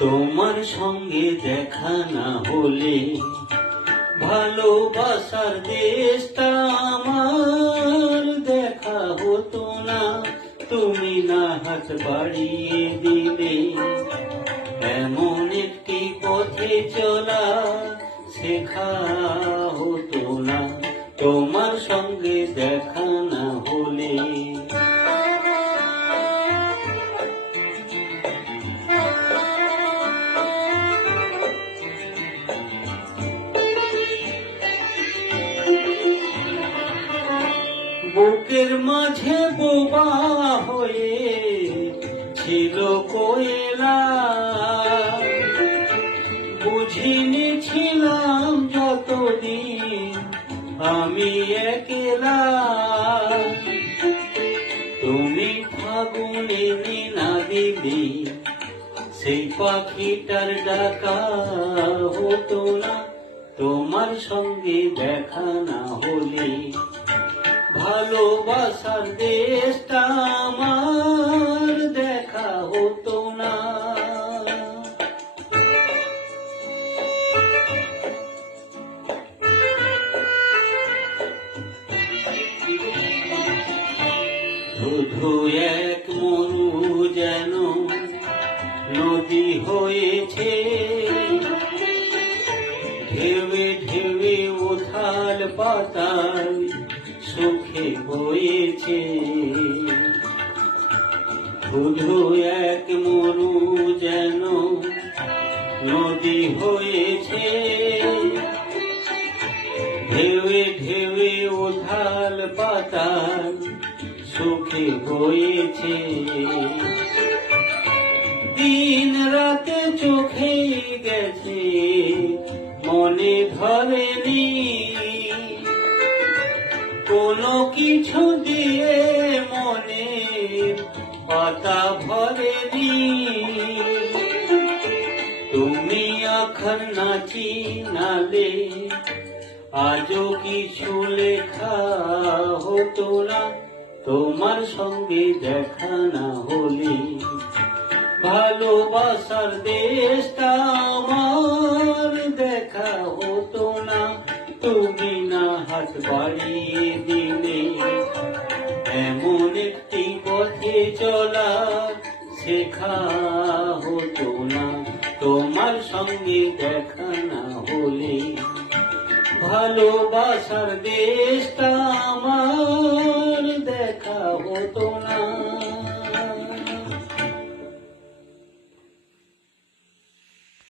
তোমার সঙ্গে দেখা না হলে ভালোবাসার দেশটা আমার দেখা হতো না। তুমি না হাত বাড়িয়ে দিলে এমন একটি পথে চলা শেখা হতো না তোমার সঙ্গে দেখা না হলে। বুকের মাঝে বোবা হয়ে ছিল কোয়েলা, বুঝিনি ছিলাম যতদিন আমি একলা। তুমি ফাগুনে না দিলে সেই পাখিটার ডাকা হতো না তোমার সঙ্গে দেখা না হলে। ভালোবাসার দেশটা আমার দেখা হতো না। শুধু এক মরু যেন নদী হয়েছে, ঢেউে ঢেউে উথাল পাতাল সুখে বয়েছে। শুধু এক মরু যেন নদী হয়েছে, ঢেউে ঢেউে উথাল পাতাল সুখে বয়েছে। দিন রাতে চোখে গেছে মনে ধরেনি, কোনো কিছু দিয়ে মনের পাতা ভরেনি। তুমি আখার নাচি নালে আজও কিছু লেখা হতো না তোমার সঙ্গে দেখা না হলে। ভালোবাসার দেশটা আমার দেখা হতো না তুমি না হাত বাড়িয়ে দিলে এমন একটি পথে চলা শেখা হতো না তোমার সঙ্গে দেখা না হলে। ভালোবাসার দেশটা